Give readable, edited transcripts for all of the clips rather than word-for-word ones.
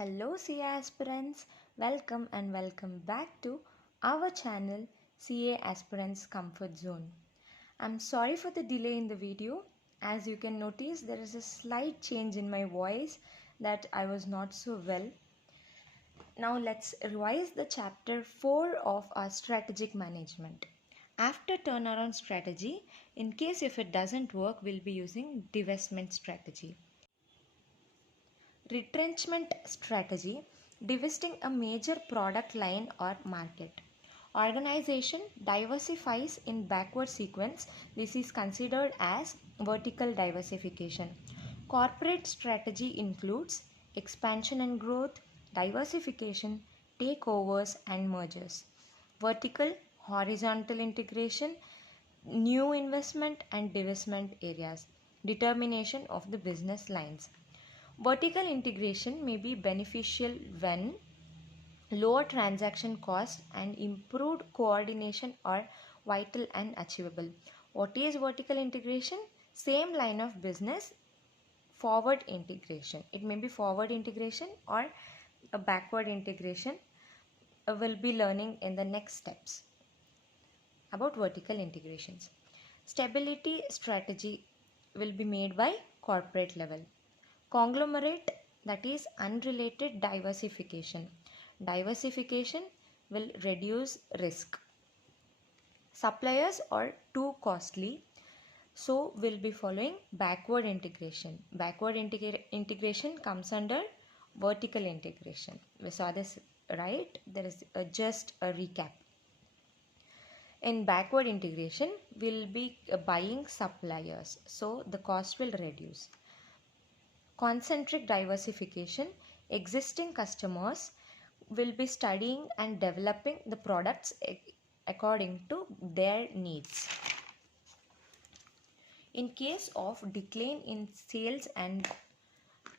Hello CA aspirants, welcome back to our channel CA Aspirants Comfort Zone. I'm sorry for the delay in the video. As you can notice, there is a slight change in my voice that I was not so well. Now let's revise the chapter 4 of our strategic management. After turnaround strategy, in case if it doesn't work, we'll be using divestment strategy. Retrenchment strategy, divesting a major product line or market. Organization diversifies in backward sequence. This is considered as vertical diversification. Corporate strategy includes expansion and growth, diversification, takeovers and mergers. Vertical, horizontal integration, new investment and divestment areas. Determination of the business lines. Vertical integration may be beneficial when lower transaction costs and improved coordination are vital and achievable. What is vertical integration? Same line of business, forward integration. It may be forward integration or a backward integration. We'll be learning in the next steps about vertical integrations. Stability strategy will be made by corporate level. Conglomerate, that is unrelated diversification. Diversification will reduce risk. Suppliers are too costly, so we'll be following backward integration. Backward integration comes under vertical integration. We saw this, right? There is just a recap. In backward integration, we'll be buying suppliers, so the cost will reduce. Concentric diversification, existing customers will be studying and developing the products according to their needs. In case of decline in sales and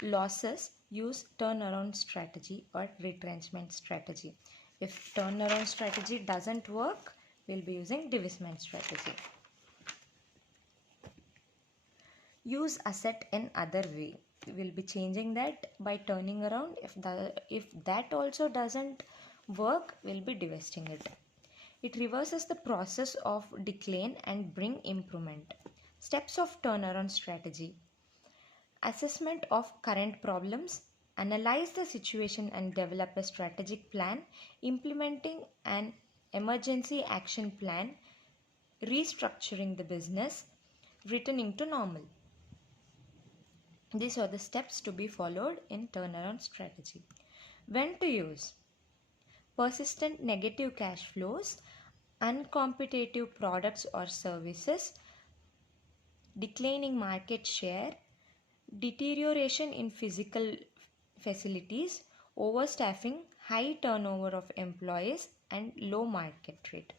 losses, use turnaround strategy or retrenchment strategy. If turnaround strategy doesn't work, we'll be using divestment strategy. Use asset in other way. We will be changing that by turning around. If that also doesn't work, we'll be divesting it. It reverses the process of decline and bring improvement. Steps of turnaround strategy. Assessment of current problems. Analyze the situation and develop a strategic plan. Implementing an emergency action plan. Restructuring the business. Returning to normal. These are the steps to be followed in turnaround strategy. When to use? Persistent negative cash flows, uncompetitive products or services, declining market share, deterioration in physical facilities, overstaffing, high turnover of employees and low market rate.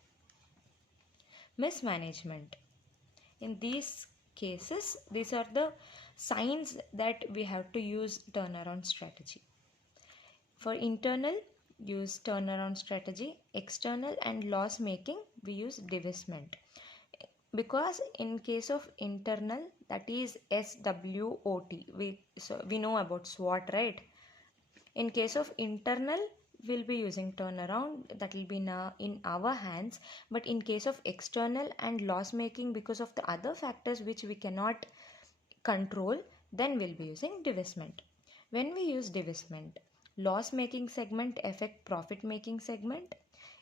Mismanagement. In these cases, these are the signs that we have to use turnaround strategy. For internal, use turnaround strategy. External and loss making, we use divestment. Because in case of internal, that is SWOT, we know about SWOT, right? In case of internal, we'll be using turnaround, that will be in our hands. But in case of external and loss making, because of the other factors which we cannot control, then we'll be using divestment. When we use divestment, loss making segment affect profit making segment,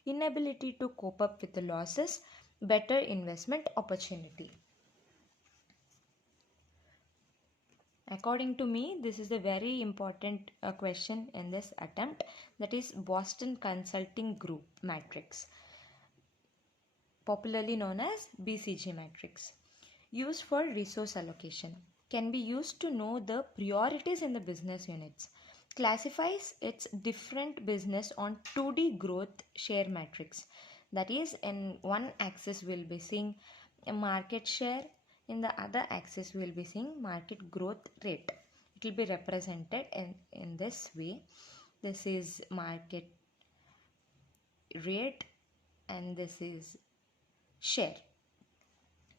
inability to cope up with the losses, better investment opportunity. According to me, this is a very important question in this attempt, that is Boston Consulting Group matrix, popularly known as BCG matrix. Used for resource allocation. Can be used to know the priorities in the business units. Classifies its different business on 2D growth share matrix. That is, in one axis we'll be seeing a market share, in the other axis we'll be seeing market growth rate. It will be represented in this way. This is market rate and this is share.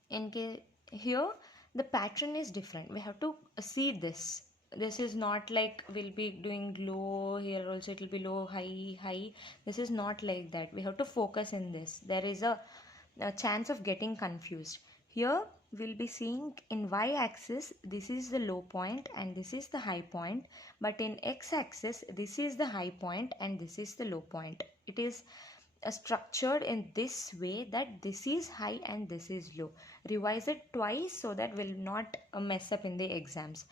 Here the pattern is different. We have to see this. this is not like we'll be doing low here also, it will be low, high, high. This is not like that. We have to focus in this. There is a chance of getting confused. Here we'll be seeing in y-axis this is the low point and this is the high point, but in x-axis this is the high point and this is the low point. It is structured in this way that this is high and this is low. Revise it twice so that we'll not mess up in the exams.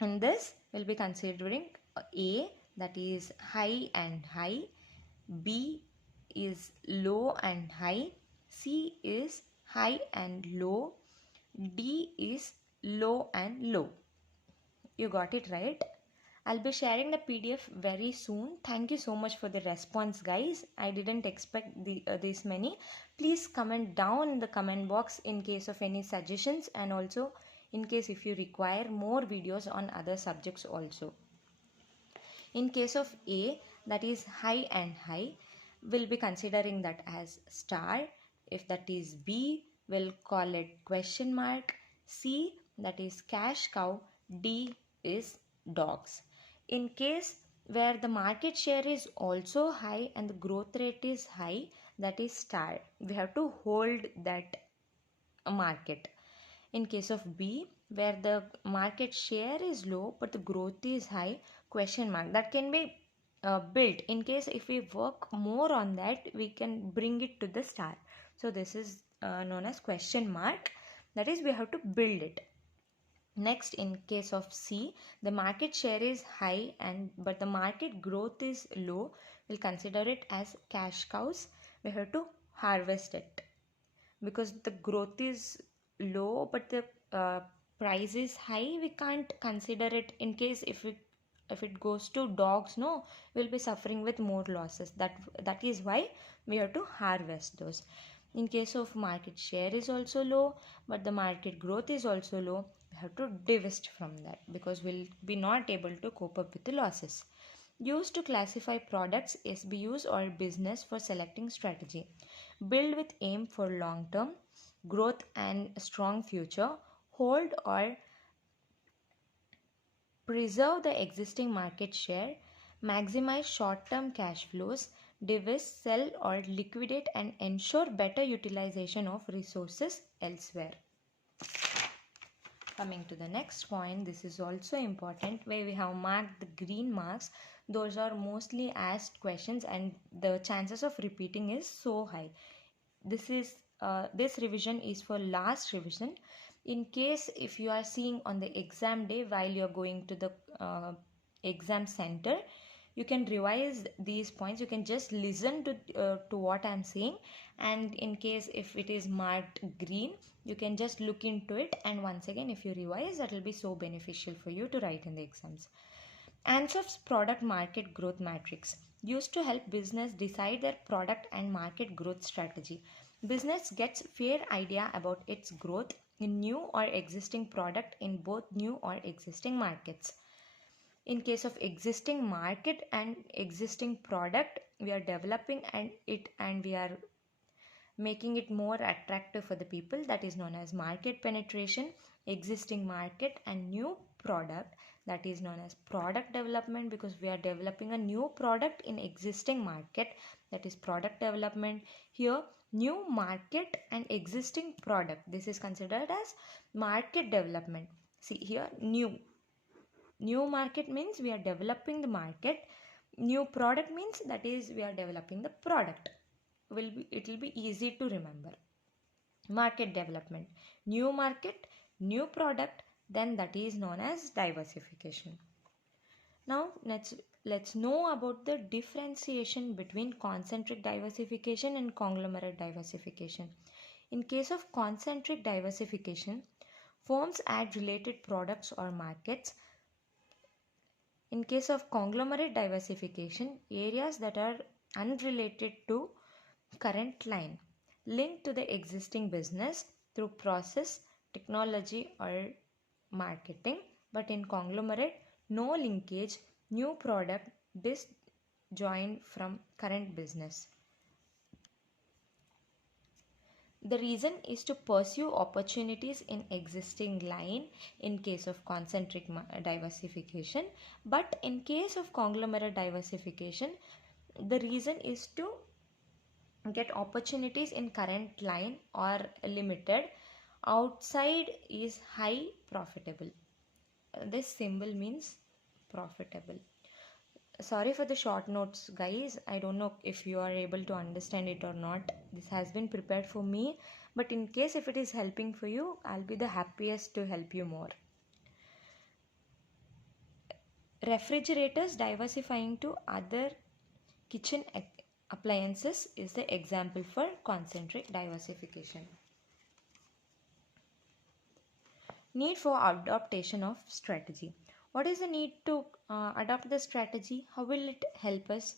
In this we'll be considering A, that is high and high, B is low and high, C is high and low, D is low and low. You got it right? I'll be sharing the PDF very soon. Thank you so much for the response, guys. I didn't expect this many. Please comment down in the comment box in case of any suggestions, and also in case if you require more videos on other subjects also. In case of A, that is high and high, we'll be considering that as star. If that is B, we'll call it question mark. C, that is cash cow. D is dogs. In case where the market share is also high and the growth rate is high, that is star. We have to hold that market. In case of B, where the market share is low but the growth is high, question mark. That can be built. In case if we work more on that, we can bring it to the star. So this is known as question mark. That is, we have to build it. Next, in case of C, the market share is high but the market growth is low. We'll consider it as cash cows. We have to harvest it because the growth is low but the price is high. We can't consider it. In case if it goes to dogs, no, we'll be suffering with more losses. That is why we have to harvest those. In case of market share is also low but the market growth is also low, we have to divest from that because we'll be not able to cope up with the losses. Used to classify products, SBUs or business for selecting strategy. Build with aim for long term growth and strong future. Hold or preserve the existing market share. Maximize short-term cash flows. Divest, sell or liquidate and ensure better utilization of resources elsewhere. Coming to the next point, this is also important where we have marked the green marks. Those are mostly asked questions and the chances of repeating is so high. This revision is for last revision. In case if you are seeing on the exam day while you are going to the exam center, you can revise these points. You can just listen to what I am saying, and in case if it is marked green, you can just look into it, and once again if you revise, that will be so beneficial for you to write in the exams. Ansoff's product market growth matrix used to help business decide their product and market growth strategy. Business gets fair idea about its growth in new or existing product in both new or existing markets. In case of existing market and existing product, we are developing and we are making it more attractive for the people. That is known as market penetration. Existing market and new product, that is known as product development, because we are developing a new product in existing market, that is product development. Here new market and existing product, this is considered as market development. See here, new market means we are developing the market. New product means that is we are developing the product. It will be easy to remember. Market development, new market, new product, then that is known as diversification. Now let's know about the differentiation between concentric diversification and conglomerate diversification. In case of concentric diversification, firms add related products or markets. In case of conglomerate diversification, areas that are unrelated to current line, linked to the existing business through process, technology or marketing. But in conglomerate, no linkage, new product disjoined from current business. The reason is to pursue opportunities in existing line in case of concentric diversification, but in case of conglomerate diversification, the reason is to get opportunities in current line or limited. Outside is high profitable. This symbol means profitable. Sorry for the short notes, guys. I don't know if you are able to understand it or not. This has been prepared for me, but in case if it is helping for you, I'll be the happiest to help you more. Refrigerators diversifying to other kitchen appliances is the example for concentric diversification. Need for adaptation of strategy. What is the need to adopt the strategy? How will it help us?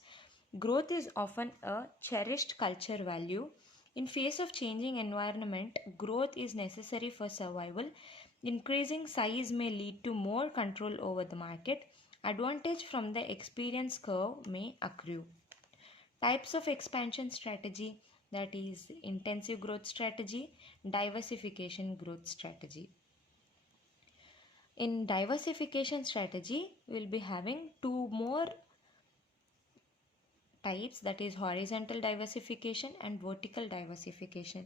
Growth is often a cherished culture value. In face of changing environment, growth is necessary for survival. Increasing size may lead to more control over the market. Advantage from the experience curve may accrue. Types of expansion strategy, that is intensive growth strategy, diversification growth strategy. In diversification strategy, we'll be having two more types, that is horizontal diversification and vertical diversification.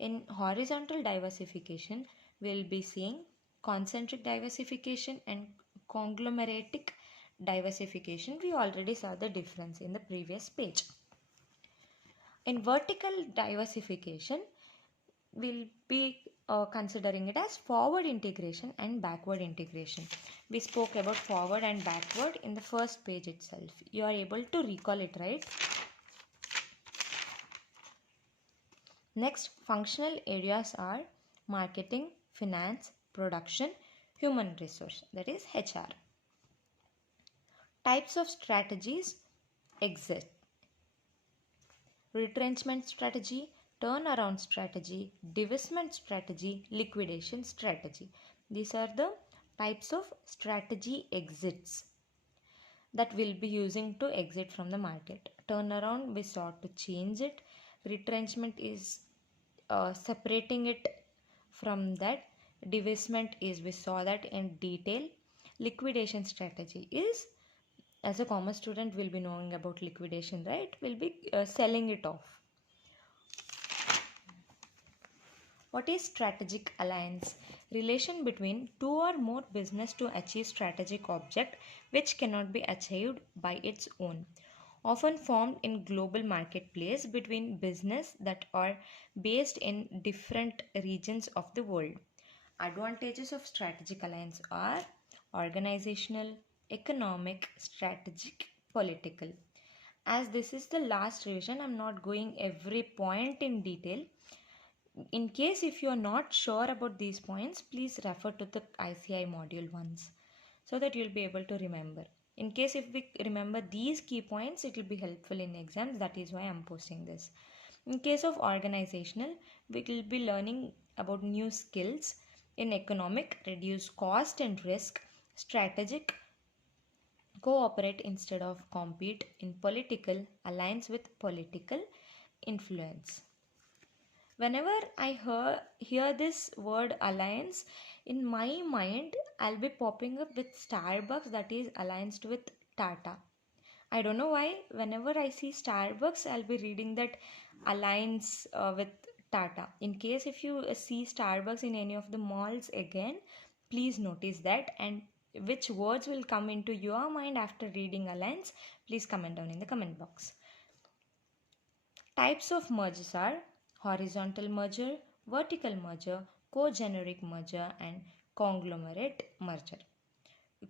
In horizontal diversification, we'll be seeing concentric diversification and conglomeratic diversification. We already saw the difference in the previous page. In vertical diversification, we'll be considering it as forward integration and backward integration. We spoke about forward and backward in the first page itself. You are able to recall it, right? Next, functional areas are marketing, finance, production, human resource, that is HR. Types of strategies: exit, retrenchment strategy, turnaround strategy, divestment strategy, liquidation strategy. These are the types of strategy exits that we'll be using to exit from the market. Turnaround, we sought to change it. Retrenchment is separating it from that. Divestment is, we saw that in detail. Liquidation strategy is, as a commerce student, we'll be knowing about liquidation, right? We'll be selling it off. What is strategic alliance? Relation between two or more business to achieve strategic object which cannot be achieved by its own. Often formed in global marketplace between business that are based in different regions of the world. Advantages of strategic alliance are organizational, economic, strategic, political. As this is the last revision, I'm not going every point in detail. In case if you are not sure about these points, please refer to the ICAI module once so that you'll be able to remember. In case if we remember these key points, it will be helpful in exams. That is why I'm posting this. In case of organizational, we will be learning about new skills. In economic, reduce cost and risk. Strategic, cooperate instead of compete. In political, aligns with political influence. Whenever I hear this word alliance, in my mind, I'll be popping up with Starbucks, that is allianced with Tata. I don't know why. Whenever I see Starbucks, I'll be reading that alliance with Tata. In case if you see Starbucks in any of the malls again, please notice that, and which words will come into your mind after reading alliance, please comment down in the comment box. Types of mergers are horizontal merger, vertical merger, co-generic merger, and conglomerate merger.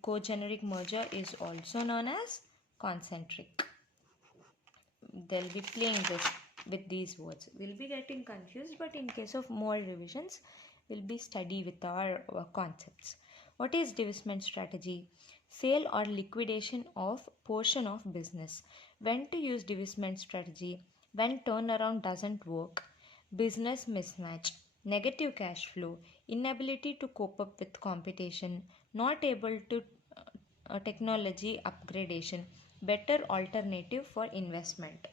Co-generic merger is also known as concentric. They'll be playing this with these words. We'll be getting confused, but in case of more revisions, we'll be study with our concepts. What is divestment strategy? Sale or liquidation of portion of business. When to use divestment strategy? When turnaround doesn't work, business mismatch, negative cash flow, inability to cope up with competition, not able to technology upgradation, better alternative for investment.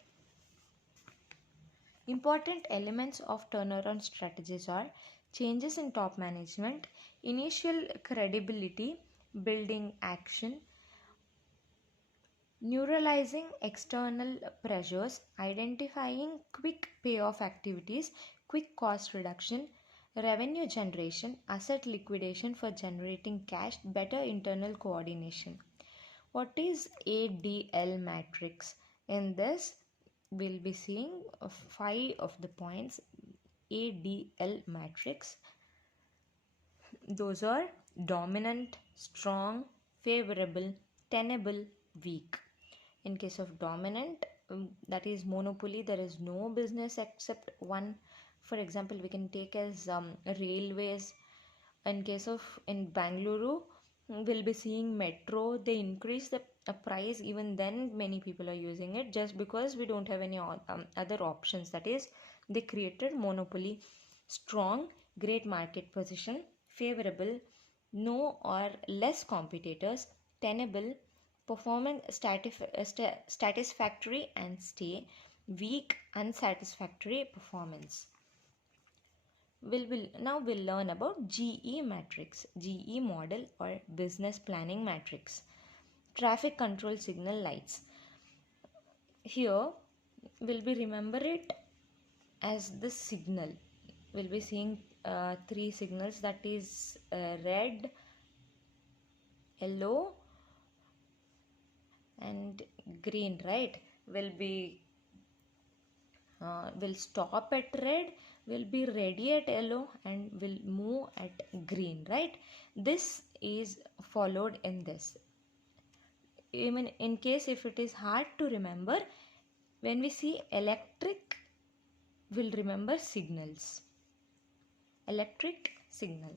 Important elements of turnaround strategies are changes in top management, initial credibility, building action, neuralizing external pressures, identifying quick payoff activities, quick cost reduction, revenue generation, asset liquidation for generating cash, better internal coordination. What is ADL matrix? In this, we'll be seeing 5 of the points. ADL matrix. Those are dominant, strong, favorable, tenable, weak. In case of dominant, that is monopoly, there is no business except one. For example, we can take as railways. In case of in Bangalore, we'll be seeing metro, they increase the price, even then many people are using it just because we don't have any other options. That is, they created monopoly. Strong, great market position. Favorable, no or less competitors. Tenable, performance satisfactory and stay. Weak, unsatisfactory performance. Now we'll learn about GE matrix, GE model or business planning matrix. Traffic control signal lights. Here we'll be remember it as the signal. We'll be seeing 3 signals, that is red, yellow and green, right? We'll stop at red, will be ready at yellow and will move at green, right? This is followed in this. Even in case if it is hard to remember, when we see electric, we'll remember signals. Electric signal.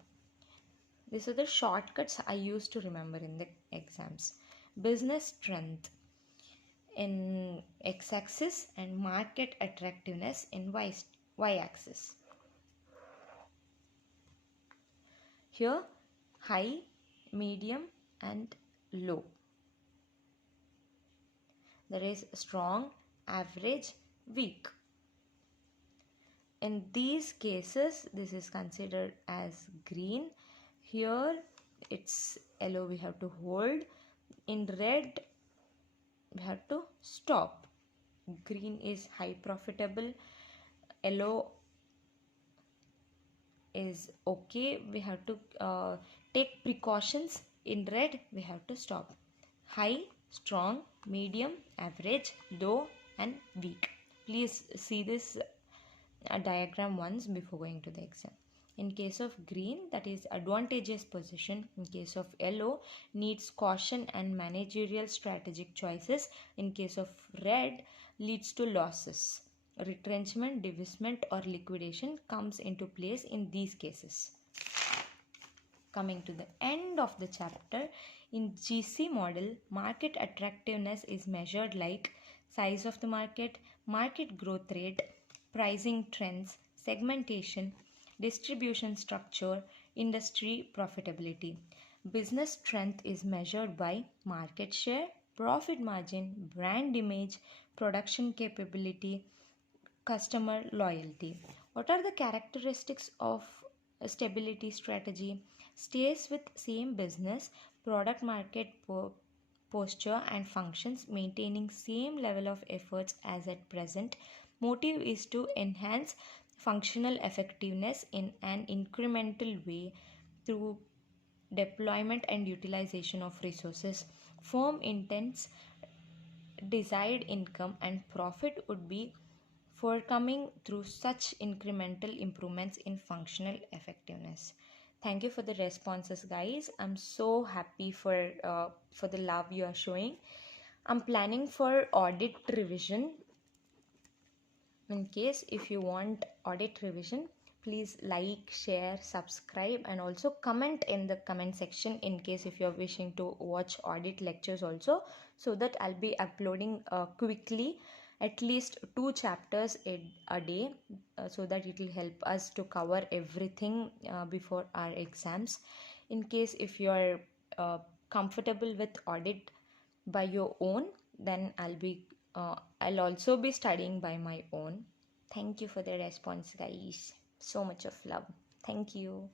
These are the shortcuts I used to remember in the exams. Business strength in x-axis and market attractiveness in y-axis. Here high, medium and low. There is strong, average, weak. In these cases, this is considered as green. Here it's yellow, we have to hold. In red, we have to stop. Green is high profitable. Yellow is okay, we have to take precautions. In red, we have to stop. High, strong, medium, average, low and weak. Please see this diagram once before going to the exam. In case of green, that is advantageous position. In case of yellow, needs caution and managerial strategic choices. In case of red, leads to losses. Retrenchment, divestment or liquidation comes into place in these cases. Coming to the end of the chapter, in GC model, market attractiveness is measured like size of the market, market growth rate, pricing trends, segmentation, distribution structure, industry profitability. Business strength is measured by market share, profit margin, brand image, production capability, customer loyalty. What are the characteristics of a stability strategy? Stays with same business, product market posture and functions, maintaining same level of efforts as at present. Motive is to enhance functional effectiveness in an incremental way through deployment and utilization of resources. Firm intents desired income and profit would be forthcoming through such incremental improvements in functional effectiveness. Thank you for the responses, guys. I'm so happy for the love you are showing. I'm planning for audit revision. In case if you want audit revision, please like, share, subscribe and also comment in the comment section in case if you're wishing to watch audit lectures also, so that I'll be uploading quickly at least 2 chapters a day, so that it will help us to cover everything before our exams. In case if you are comfortable with audit by your own, then I'll also be studying by my own. Thank you for the response, guys. So much of love. Thank you.